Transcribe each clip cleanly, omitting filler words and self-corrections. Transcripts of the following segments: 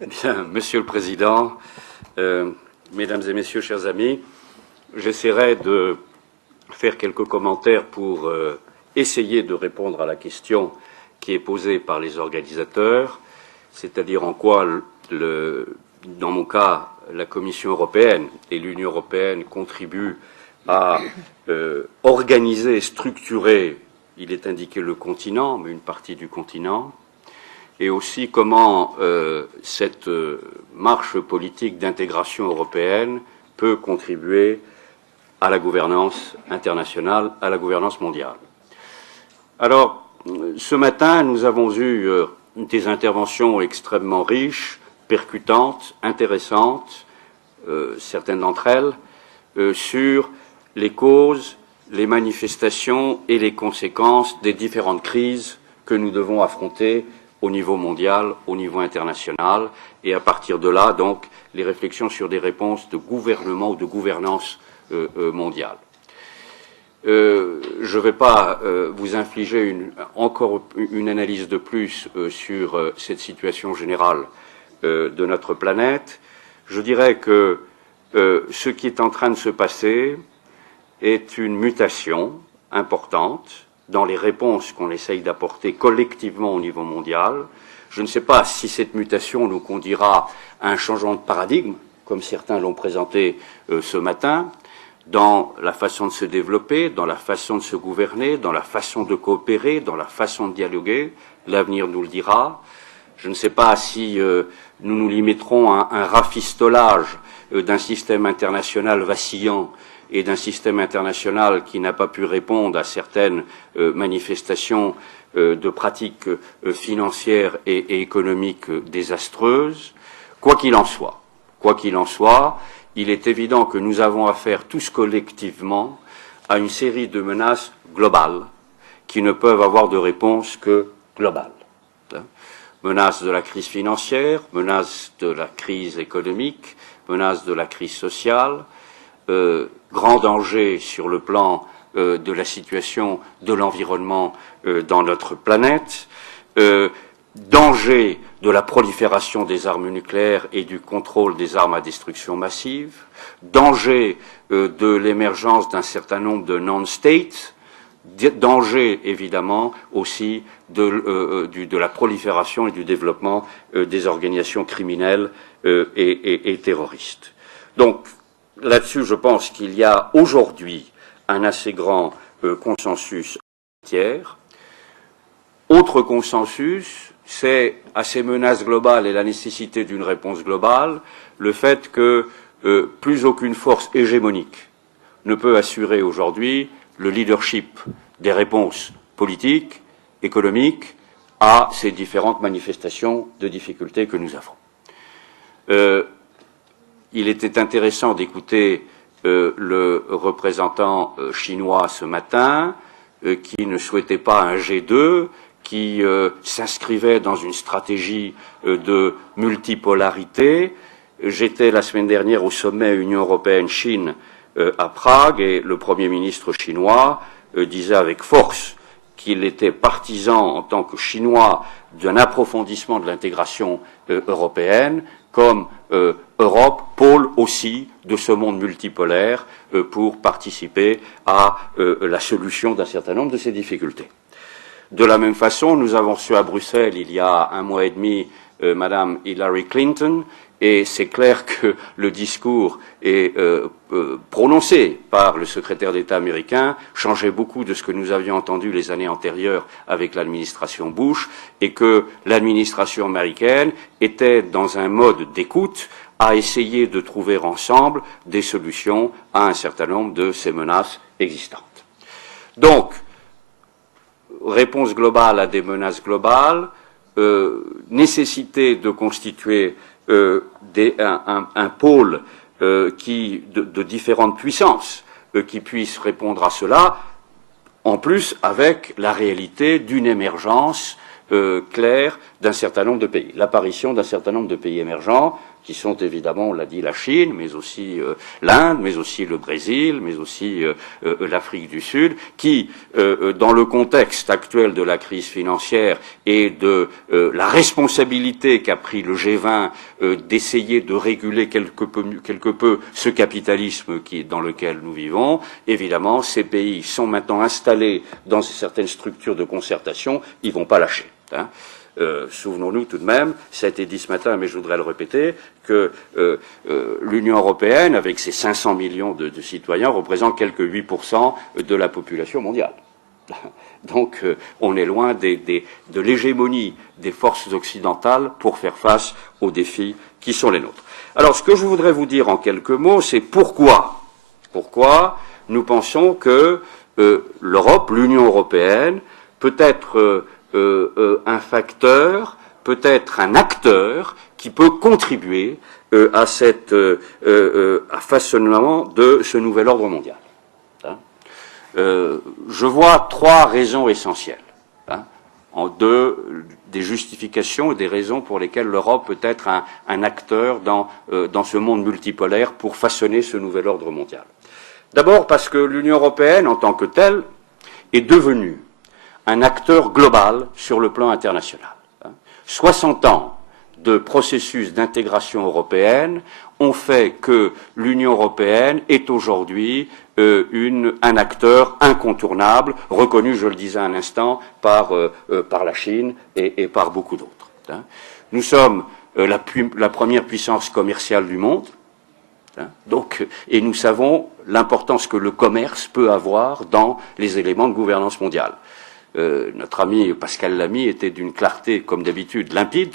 Bien, Monsieur le Président, Mesdames et Messieurs, chers amis, j'essaierai de faire quelques commentaires pour essayer de répondre à la question qui est posée par les organisateurs, c'est-à-dire en quoi, dans mon cas, la Commission européenne et l'Union européenne contribuent à organiser, structurer, il est indiqué le continent, mais une partie du continent, et aussi comment cette marche politique d'intégration européenne peut contribuer à la gouvernance internationale, à la gouvernance mondiale. Alors, ce matin, nous avons eu des interventions extrêmement riches, percutantes, intéressantes, certaines d'entre elles, sur les causes, les manifestations et les conséquences des différentes crises que nous devons affronter au niveau mondial, au niveau international, et à partir de là, donc, les réflexions sur des réponses de gouvernement ou de gouvernance mondiale. Je ne vais pas vous infliger encore une analyse de plus sur cette situation générale de notre planète. Je dirais que ce qui est en train de se passer est une mutation importante dans les réponses qu'on essaye d'apporter collectivement au niveau mondial. Je ne sais pas si cette mutation nous conduira à un changement de paradigme, comme certains l'ont présenté ce matin, dans la façon de se développer, dans la façon de se gouverner, dans la façon de coopérer, dans la façon de dialoguer. L'avenir nous le dira. Je ne sais pas si nous nous limiterons à un rafistolage d'un système international vacillant et d'un système international qui n'a pas pu répondre à certaines manifestations de pratiques financières et économiques désastreuses. Quoi qu'il en soit, il est évident que nous avons affaire tous collectivement à une série de menaces globales qui ne peuvent avoir de réponse que globale. Menace de la crise financière, menace de la crise économique, menace de la crise sociale, grand danger sur le plan de la situation de l'environnement dans notre planète, danger de la prolifération des armes nucléaires et du contrôle des armes à destruction massive, danger de l'émergence d'un certain nombre de non-states, danger évidemment aussi de la prolifération et du développement des organisations criminelles et terroristes. Donc, là-dessus, je pense qu'il y a aujourd'hui un assez grand consensus en matière. Autre consensus, c'est à ces menaces globales et la nécessité d'une réponse globale, le fait que plus aucune force hégémonique ne peut assurer aujourd'hui le leadership des réponses politiques, économiques, à ces différentes manifestations de difficultés que nous avons. Il était intéressant d'écouter le représentant chinois ce matin, qui ne souhaitait pas un G2, qui s'inscrivait dans une stratégie de multipolarité. J'étais la semaine dernière au sommet Union européenne-Chine à Prague et le Premier ministre chinois disait avec force qu'il était partisan en tant que Chinois d'un approfondissement de l'intégration européenne comme Europe, pôle aussi de ce monde multipolaire pour participer à la solution d'un certain nombre de ces difficultés. De la même façon, nous avons reçu à Bruxelles, il y a un mois et demi, Madame Hillary Clinton, et c'est clair que le discours prononcé par le secrétaire d'État américain changeait beaucoup de ce que nous avions entendu les années antérieures avec l'administration Bush, et que l'administration américaine était dans un mode d'écoute à essayer de trouver ensemble des solutions à un certain nombre de ces menaces existantes. Donc, réponse globale à des menaces globales, nécessité de constituer un pôle de différentes puissances qui puissent répondre à cela, en plus avec la réalité d'une émergence claire d'un certain nombre de pays, l'apparition d'un certain nombre de pays émergents, qui sont évidemment, on l'a dit, la Chine, mais aussi l'Inde, mais aussi le Brésil, mais aussi l'Afrique du Sud, qui, dans le contexte actuel de la crise financière et de la responsabilité qu'a pris le G20 d'essayer de réguler quelque peu ce capitalisme dans lequel nous vivons, évidemment, ces pays sont maintenant installés dans certaines structures de concertation, ils vont pas lâcher. Hein. Souvenons-nous tout de même, ça a été dit ce matin, mais je voudrais le répéter, que l'Union européenne, avec ses 500 millions de citoyens, représente quelques 8% de la population mondiale. Donc on est loin de l'hégémonie des forces occidentales pour faire face aux défis qui sont les nôtres. Alors ce que je voudrais vous dire en quelques mots, c'est pourquoi nous pensons que l'Europe, l'Union européenne, peut être un facteur, peut-être un acteur qui peut contribuer à façonnement de ce nouvel ordre mondial. Hein. Je vois trois raisons essentielles, hein, des justifications et des raisons pour lesquelles l'Europe peut être un acteur dans ce monde multipolaire pour façonner ce nouvel ordre mondial. D'abord parce que l'Union européenne, en tant que telle, est devenue un acteur global sur le plan international. 60 ans de processus d'intégration européenne ont fait que l'Union européenne est aujourd'hui un acteur incontournable, reconnu, je le disais un instant, par la Chine et par beaucoup d'autres. Nous sommes la première puissance commerciale du monde. Donc, et nous savons l'importance que le commerce peut avoir dans les éléments de gouvernance mondiale. Notre ami Pascal Lamy était d'une clarté, comme d'habitude, limpide,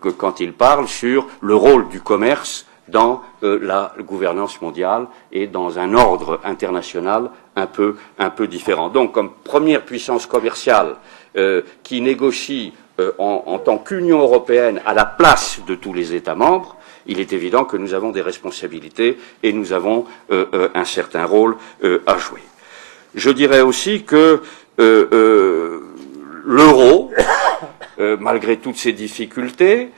quand il parle sur le rôle du commerce dans la gouvernance mondiale et dans un ordre international un peu différent. Donc, comme première puissance commerciale qui négocie en tant qu'Union européenne à la place de tous les États membres, il est évident que nous avons des responsabilités et nous avons un certain rôle à jouer. Je dirais aussi que l'euro, malgré toutes ses difficultés,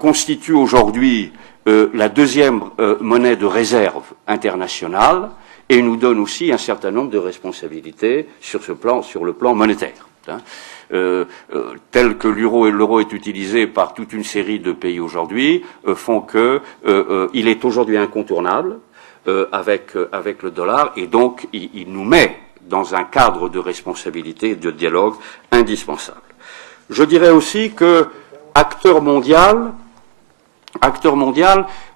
constitue aujourd'hui la deuxième monnaie de réserve internationale et nous donne aussi un certain nombre de responsabilités sur le plan monétaire. Hein. Tel que l'euro est utilisé par toute une série de pays aujourd'hui, font que il est aujourd'hui incontournable avec le dollar et donc il nous met dans un cadre de responsabilité et de dialogue indispensable. Je dirais aussi que acteur mondial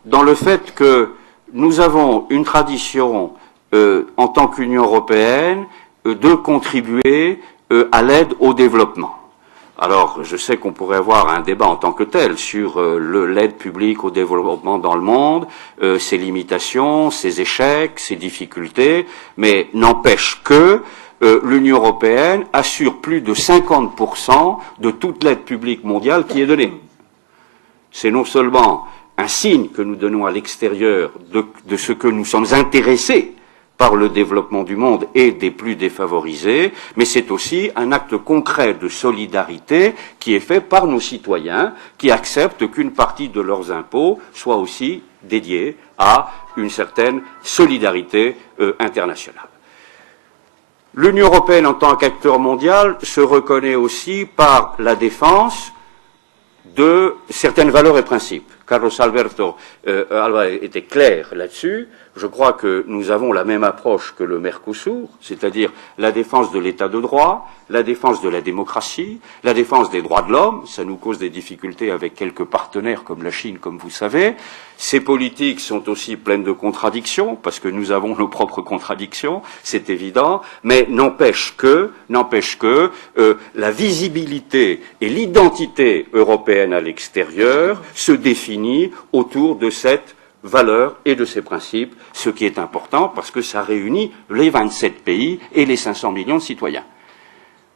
dans le fait que nous avons une tradition en tant qu'Union européenne de contribuer à l'aide au développement. Alors, je sais qu'on pourrait avoir un débat en tant que tel sur l'aide publique au développement dans le monde, ses limitations, ses échecs, ses difficultés, mais n'empêche que l'Union européenne assure plus de 50% de toute l'aide publique mondiale qui est donnée. C'est non seulement un signe que nous donnons à l'extérieur de ce que nous sommes intéressés par le développement du monde et des plus défavorisés, mais c'est aussi un acte concret de solidarité qui est fait par nos citoyens qui acceptent qu'une partie de leurs impôts soit aussi dédiée à une certaine solidarité internationale. L'Union européenne en tant qu'acteur mondial se reconnaît aussi par la défense de certaines valeurs et principes. Carlos Alberto Alba était clair là-dessus. Je crois que nous avons la même approche que le Mercosur, c'est-à-dire la défense de l'état de droit, la défense de la démocratie, la défense des droits de l'homme. Ça nous cause des difficultés avec quelques partenaires comme la Chine, comme vous savez. Ces politiques sont aussi pleines de contradictions, parce que nous avons nos propres contradictions, c'est évident, mais n'empêche que la visibilité et l'identité européenne à l'extérieur se définit autour de cette valeurs et de ses principes, ce qui est important parce que ça réunit les 27 pays et les 500 millions de citoyens.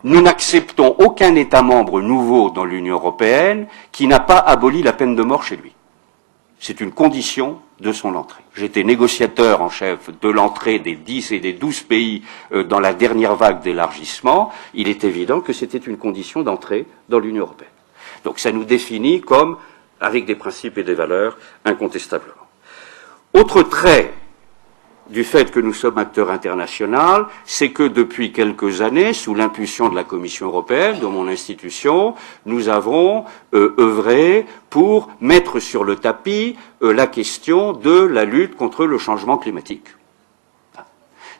Nous n'acceptons aucun État membre nouveau dans l'Union européenne qui n'a pas aboli la peine de mort chez lui. C'est une condition de son entrée. J'étais négociateur en chef de l'entrée des 10 et des 12 pays dans la dernière vague d'élargissement. Il est évident que c'était une condition d'entrée dans l'Union européenne. Donc ça nous définit comme avec des principes et des valeurs, incontestablement. Autre trait du fait que nous sommes acteurs internationaux, c'est que depuis quelques années, sous l'impulsion de la Commission européenne, de mon institution, nous avons œuvré pour mettre sur le tapis la question de la lutte contre le changement climatique.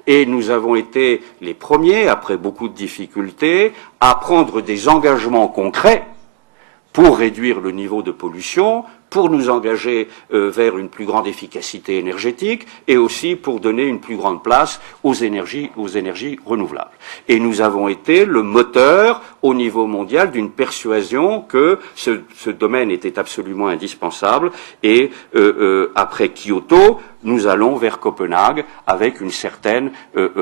Et nous avons été les premiers, après beaucoup de difficultés, à prendre des engagements concrets pour réduire le niveau de pollution, pour nous engager vers une plus grande efficacité énergétique et aussi pour donner une plus grande place aux énergies renouvelables. Et nous avons été le moteur au niveau mondial d'une persuasion que ce domaine était absolument indispensable et après Kyoto, nous allons vers Copenhague avec une certaine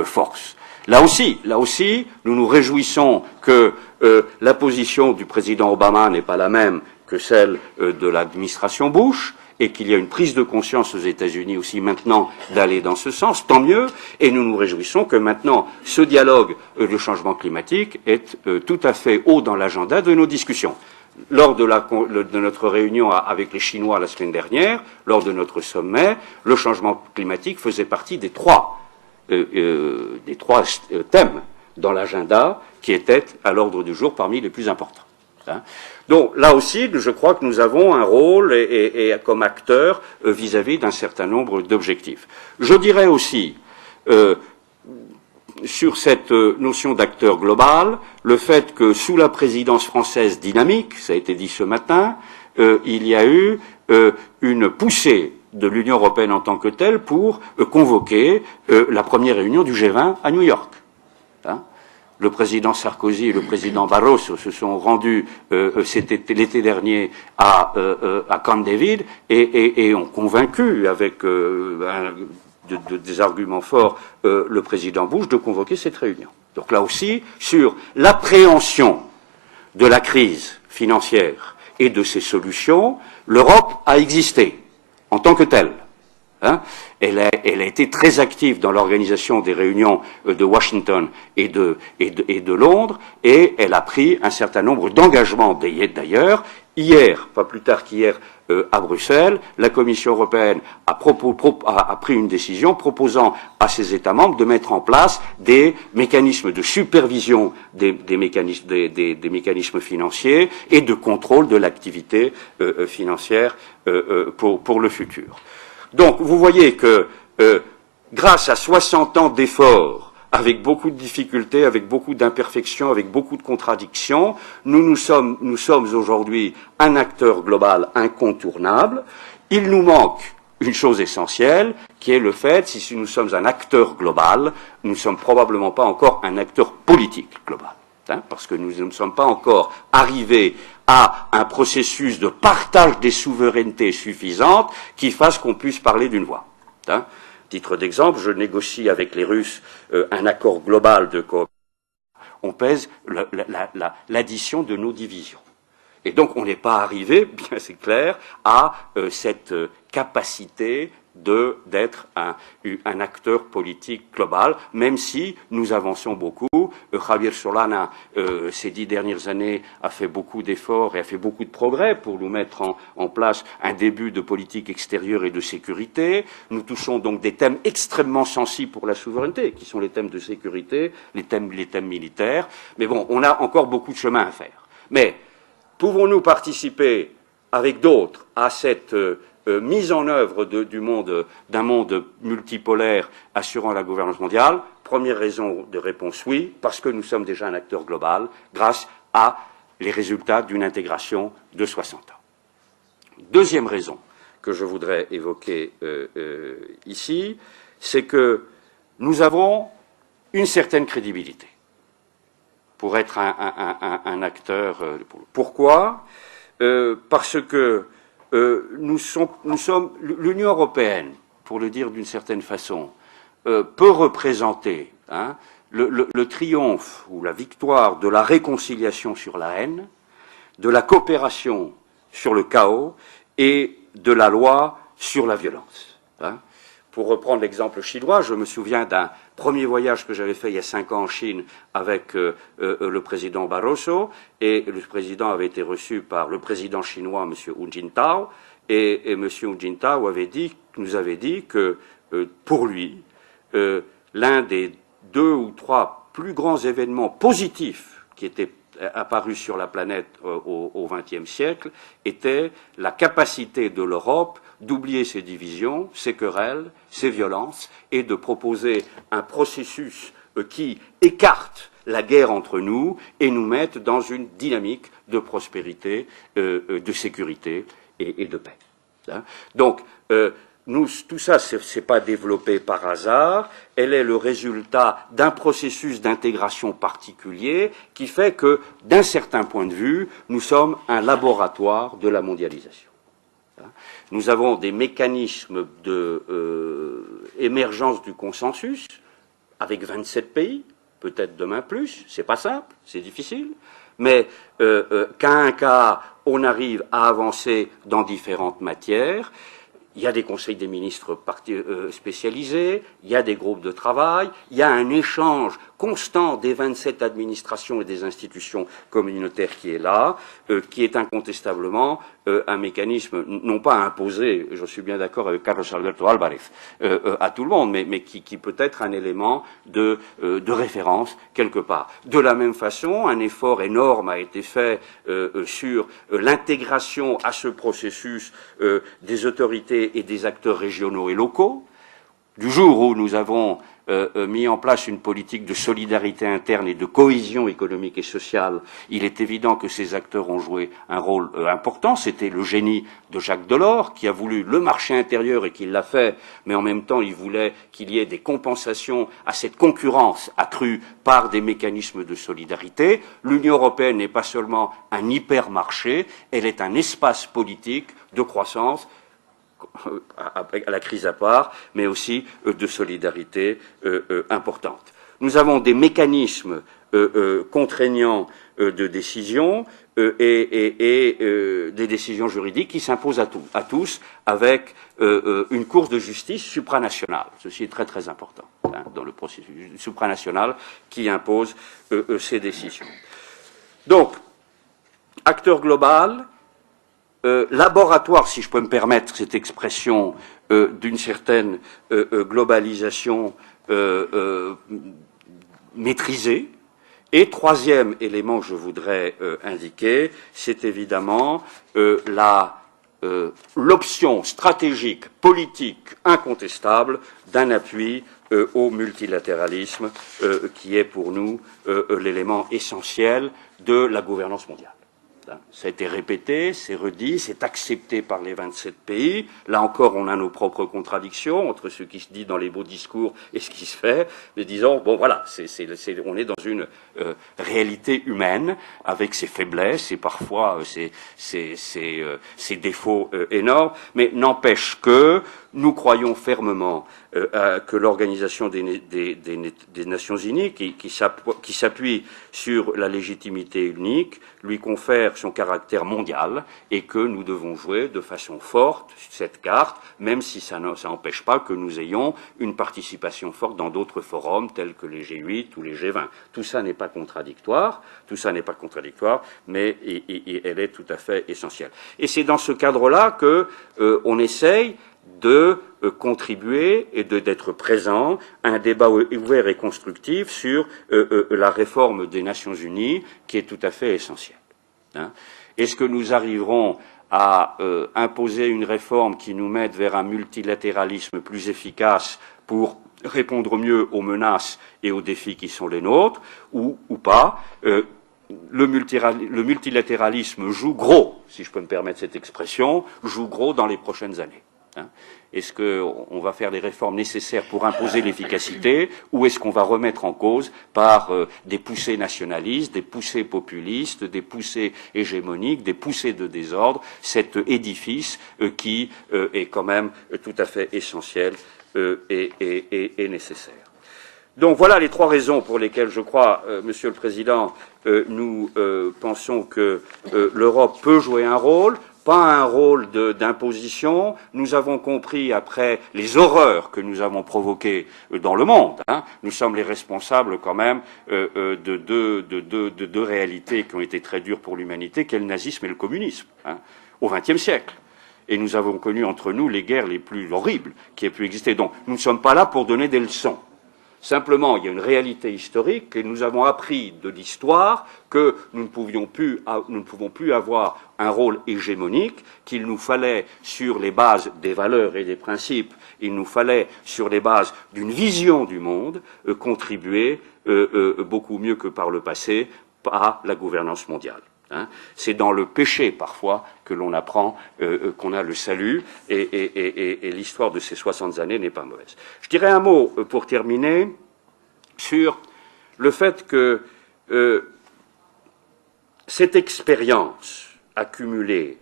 force. Là aussi, nous nous réjouissons que la position du président Obama n'est pas la même que celle de l'administration Bush, et qu'il y a une prise de conscience aux États-Unis aussi maintenant d'aller dans ce sens, tant mieux, et nous nous réjouissons que maintenant ce dialogue de changement climatique est tout à fait haut dans l'agenda de nos discussions. Lors de notre réunion avec les Chinois la semaine dernière, lors de notre sommet, le changement climatique faisait partie des trois thèmes dans l'agenda qui étaient à l'ordre du jour parmi les plus importants. Donc là aussi, je crois que nous avons un rôle et comme acteurs vis-à-vis d'un certain nombre d'objectifs. Je dirais aussi sur cette notion d'acteur global, le fait que sous la présidence française dynamique, ça a été dit ce matin, il y a eu une poussée de l'Union européenne en tant que telle pour convoquer la première réunion du G20 à New York. Le président Sarkozy et le président Barroso se sont rendus c'était l'été dernier à Camp David et ont convaincu avec des arguments forts le président Bush de convoquer cette réunion. Donc là aussi, sur l'appréhension de la crise financière et de ses solutions, l'Europe a existé en tant que telle. Elle a été très active dans l'organisation des réunions de Washington et de Londres, et elle a pris un certain nombre d'engagements d'ailleurs. Hier, pas plus tard qu'hier, à Bruxelles, la Commission européenne a pris une décision proposant à ses États membres de mettre en place des mécanismes de supervision des mécanismes financiers et de contrôle de l'activité financière pour le futur. Donc, vous voyez que, grâce à 60 ans d'efforts, avec beaucoup de difficultés, avec beaucoup d'imperfections, avec beaucoup de contradictions, nous sommes aujourd'hui un acteur global incontournable. Il nous manque une chose essentielle, qui est le fait, si nous sommes un acteur global, nous ne sommes probablement pas encore un acteur politique global. Parce que nous ne sommes pas encore arrivés à un processus de partage des souverainetés suffisantes qui fasse qu'on puisse parler d'une voix. Titre d'exemple, je négocie avec les Russes un accord global de coopération. On pèse l'addition de nos divisions. Et donc on n'est pas arrivé, bien c'est clair, à cette capacité d'être un acteur politique global, même si nous avançons beaucoup. Javier Solana, ces 10 dernières années, a fait beaucoup d'efforts et a fait beaucoup de progrès pour nous mettre en place un début de politique extérieure et de sécurité. Nous touchons donc des thèmes extrêmement sensibles pour la souveraineté, qui sont les thèmes de sécurité, les thèmes militaires. Mais bon, on a encore beaucoup de chemin à faire. Mais pouvons-nous participer avec d'autres à cette mise en œuvre d'un monde multipolaire assurant la gouvernance mondiale? Première raison de réponse, oui, parce que nous sommes déjà un acteur global grâce à les résultats d'une intégration de 60 ans. Deuxième raison que je voudrais évoquer ici, c'est que nous avons une certaine crédibilité pour être un acteur. Pourquoi? Parce que l'Union européenne, pour le dire d'une certaine façon, peut représenter le triomphe ou la victoire de la réconciliation sur la haine, de la coopération sur le chaos et de la loi sur la violence. Pour reprendre l'exemple chinois, je me souviens Premier voyage que j'avais fait il y a 5 ans en Chine avec le président Barroso, et le président avait été reçu par le président chinois, M. Hu Jintao, et M. Hu Jintao nous avait dit que, pour lui, l'un des 2 ou 3 plus grands événements positifs qui étaient apparus sur la planète au XXe siècle était la capacité de l'Europe d'oublier ses divisions, ses querelles, ses violences, et de proposer un processus qui écarte la guerre entre nous et nous mette dans une dynamique de prospérité, de sécurité et de paix. Hein. Donc, tout ça, c'est pas développé par hasard. Elle est le résultat d'un processus d'intégration particulier qui fait que, d'un certain point de vue, nous sommes un laboratoire de la mondialisation. Nous avons des mécanismes d'émergence du consensus avec 27 pays, peut-être demain plus. C'est pas simple, c'est difficile, mais qu'à un cas, on arrive à avancer dans différentes matières. Il y a des conseils des ministres spécialisés, il y a des groupes de travail, il y a un échange constant des 27 administrations et des institutions communautaires qui est là, qui est incontestablement un mécanisme, non pas imposé, je suis bien d'accord avec Carlos Alberto Álvarez, à tout le monde, mais qui peut être un élément de référence quelque part. De la même façon, un effort énorme a été fait sur l'intégration à ce processus des autorités et des acteurs régionaux et locaux. Du jour où nous avons mis en place une politique de solidarité interne et de cohésion économique et sociale, il est évident que ces acteurs ont joué un rôle important. C'était le génie de Jacques Delors, qui a voulu le marché intérieur et qui l'a fait, mais en même temps, il voulait qu'il y ait des compensations à cette concurrence accrue par des mécanismes de solidarité. L'Union européenne n'est pas seulement un hypermarché, elle est un espace politique de croissance, à la crise à part, mais aussi de solidarité importante. Nous avons des mécanismes contraignants de décision et des décisions juridiques qui s'imposent à tous avec une course de justice supranationale. Ceci est très très important dans le processus supranational qui impose ces décisions. Donc, acteur global, laboratoire, si je peux me permettre cette expression, d'une certaine globalisation maîtrisée. Et troisième élément que je voudrais indiquer, c'est évidemment l'option stratégique, politique, incontestable d'un appui au multilatéralisme qui est pour nous l'élément essentiel de la gouvernance mondiale. Ça a été répété, c'est redit, c'est accepté par les 27 pays. Là encore, on a nos propres contradictions entre ce qui se dit dans les beaux discours et ce qui se fait. Mais disons, bon voilà, on est dans une réalité humaine avec ses faiblesses et parfois ses défauts énormes. Mais n'empêche que nous croyons fermement que l'Organisation des Nations Unies, qui s'appuie sur la légitimité unique, lui confère son caractère mondial et que nous devons jouer de façon forte cette carte, même si ça n'empêche pas que nous ayons une participation forte dans d'autres forums tels que les G8 ou les G20. Tout ça n'est pas contradictoire, mais elle est tout à fait essentielle. Et c'est dans ce cadre-là que on essaye de contribuer et d'être présent à un débat ouvert et constructif sur la réforme des Nations Unies, qui est tout à fait essentielle. Est-ce que nous arriverons à imposer une réforme qui nous mette vers un multilatéralisme plus efficace pour répondre mieux aux menaces et aux défis qui sont les nôtres, ou pas? Le multilatéralisme joue gros, si je peux me permettre cette expression, joue gros dans les prochaines années. Est-ce qu'on va faire les réformes nécessaires pour imposer l'efficacité, ou est-ce qu'on va remettre en cause par des poussées nationalistes, des poussées populistes, des poussées hégémoniques, des poussées de désordre, cet édifice qui est quand même tout à fait essentiel et nécessaire. Donc voilà les 3 raisons pour lesquelles je crois, Monsieur le Président, nous pensons que l'Europe peut jouer un rôle, pas un rôle d'imposition. Nous avons compris, après les horreurs que nous avons provoquées dans le monde, nous sommes les responsables quand même de deux réalités qui ont été très dures pour l'humanité, qu'est le nazisme et le communisme, au XXe siècle. Et nous avons connu entre nous les guerres les plus horribles qui aient pu exister. Donc nous ne sommes pas là pour donner des leçons. Simplement, il y a une réalité historique et nous avons appris de l'histoire que nous ne pouvons plus avoir un rôle hégémonique, qu'il nous fallait, sur les bases des valeurs et des principes, il nous fallait, sur les bases d'une vision du monde, contribuer beaucoup mieux que par le passé à la gouvernance mondiale. C'est dans le péché, parfois, que l'on apprend qu'on a le salut, et l'histoire de ces 60 années n'est pas mauvaise. Je dirais un mot, pour terminer, sur le fait que cette expérience accumulée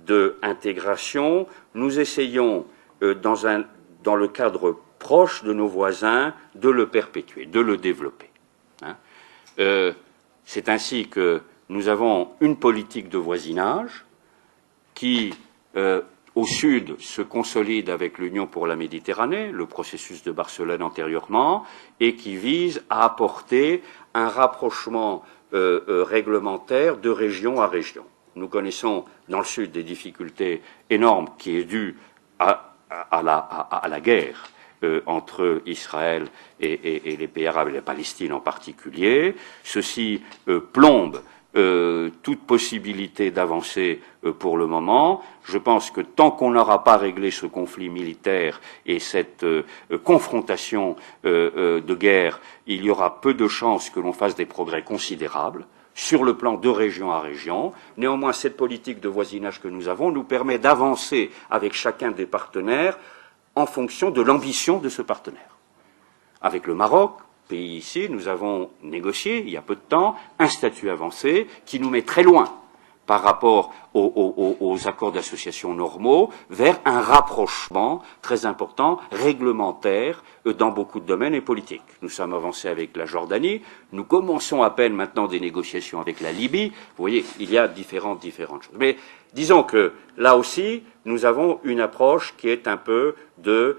d'intégration, nous essayons, dans le cadre proche de nos voisins, de le perpétuer, de le développer. C'est ainsi que nous avons une politique de voisinage qui, au sud, se consolide avec l'Union pour la Méditerranée, le processus de Barcelone antérieurement, et qui vise à apporter un rapprochement réglementaire de région à région. Nous connaissons dans le sud des difficultés énormes qui est due à la guerre entre Israël et les pays arabes et la Palestine en particulier. Ceci plombe toute possibilité d'avancer pour le moment. Je pense que tant qu'on n'aura pas réglé ce conflit militaire et cette confrontation de guerre, il y aura peu de chances que l'on fasse des progrès considérables sur le plan de région à région. Néanmoins, cette politique de voisinage que nous avons nous permet d'avancer avec chacun des partenaires en fonction de l'ambition de ce partenaire. Avec le Maroc, pays ici, nous avons négocié, il y a peu de temps, un statut avancé qui nous met très loin par rapport aux accords d'association normaux vers un rapprochement très important, réglementaire, dans beaucoup de domaines et politiques. Nous sommes avancés avec la Jordanie, nous commençons à peine maintenant des négociations avec la Libye. Vous voyez, il y a différentes choses. Mais disons que là aussi, nous avons une approche qui est un peu de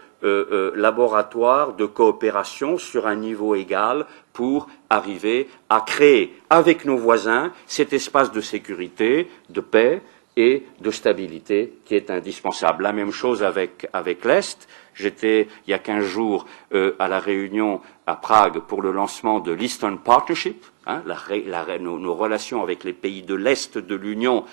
laboratoire de coopération sur un niveau égal pour arriver à créer avec nos voisins cet espace de sécurité, de paix et de stabilité qui est indispensable. La même chose avec l'Est. J'étais il y a 15 jours à la réunion à Prague pour le lancement de l'Eastern Partnership, nos relations avec les pays de l'Est de l'Union,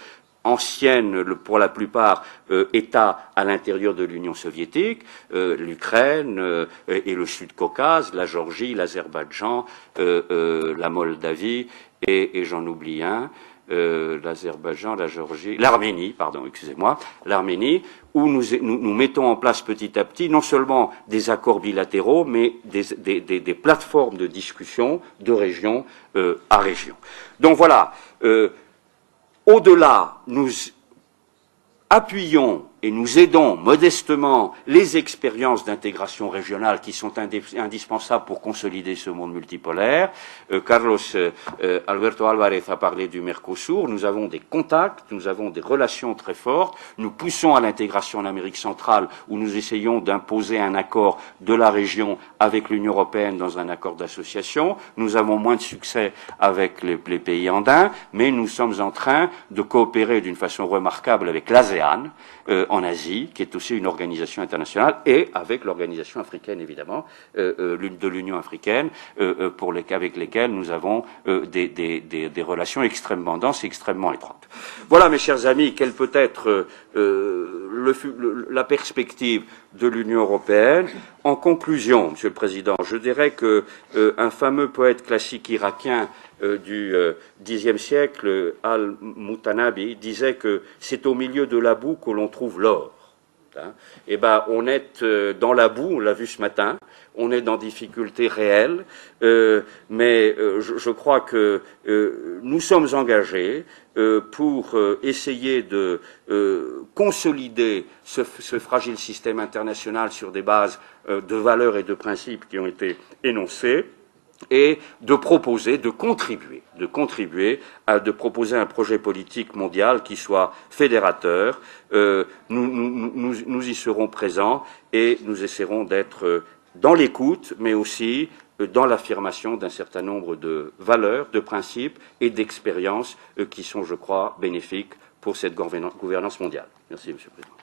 anciennes pour la plupart États à l'intérieur de l'Union soviétique, l'Ukraine et le Sud-Caucase, la Géorgie, l'Azerbaïdjan, la Moldavie et j'en oublie un, l'Azerbaïdjan, la Géorgie, l'Arménie, pardon, excusez-moi, l'Arménie, où nous mettons en place petit à petit non seulement des accords bilatéraux, mais des plateformes de discussion de région à région. Donc voilà. Au-delà, nous appuyons et nous aidons modestement les expériences d'intégration régionale qui sont indispensables pour consolider ce monde multipolaire. Carlos Alberto Álvarez a parlé du Mercosur. Nous avons des contacts, nous avons des relations très fortes. Nous poussons à l'intégration en Amérique centrale où nous essayons d'imposer un accord de la région avec l'Union européenne dans un accord d'association. Nous avons moins de succès avec les pays andins, mais nous sommes en train de coopérer d'une façon remarquable avec l'ASEAN, en Asie, qui est aussi une organisation internationale, et avec l'organisation africaine, évidemment, de l'Union africaine, avec lesquelles nous avons des relations extrêmement denses et extrêmement étroites. Voilà, mes chers amis, quelle peut être la perspective de l'Union européenne. En conclusion, Monsieur le Président, je dirais que un fameux poète classique irakien du Xe siècle, Al-Mutanabbi, disait que c'est au milieu de la boue que l'on trouve l'or. Eh ben, on est dans la boue, on l'a vu ce matin, on est dans difficultés réelles, mais je crois que nous sommes engagés pour essayer de consolider ce fragile système international sur des bases de valeurs et de principes qui ont été énoncés. et de proposer, de contribuer de proposer un projet politique mondial qui soit fédérateur. Nous y serons présents et nous essaierons d'être dans l'écoute, mais aussi dans l'affirmation d'un certain nombre de valeurs, de principes et d'expériences qui sont, je crois, bénéfiques pour cette gouvernance mondiale. Merci, Monsieur le Président.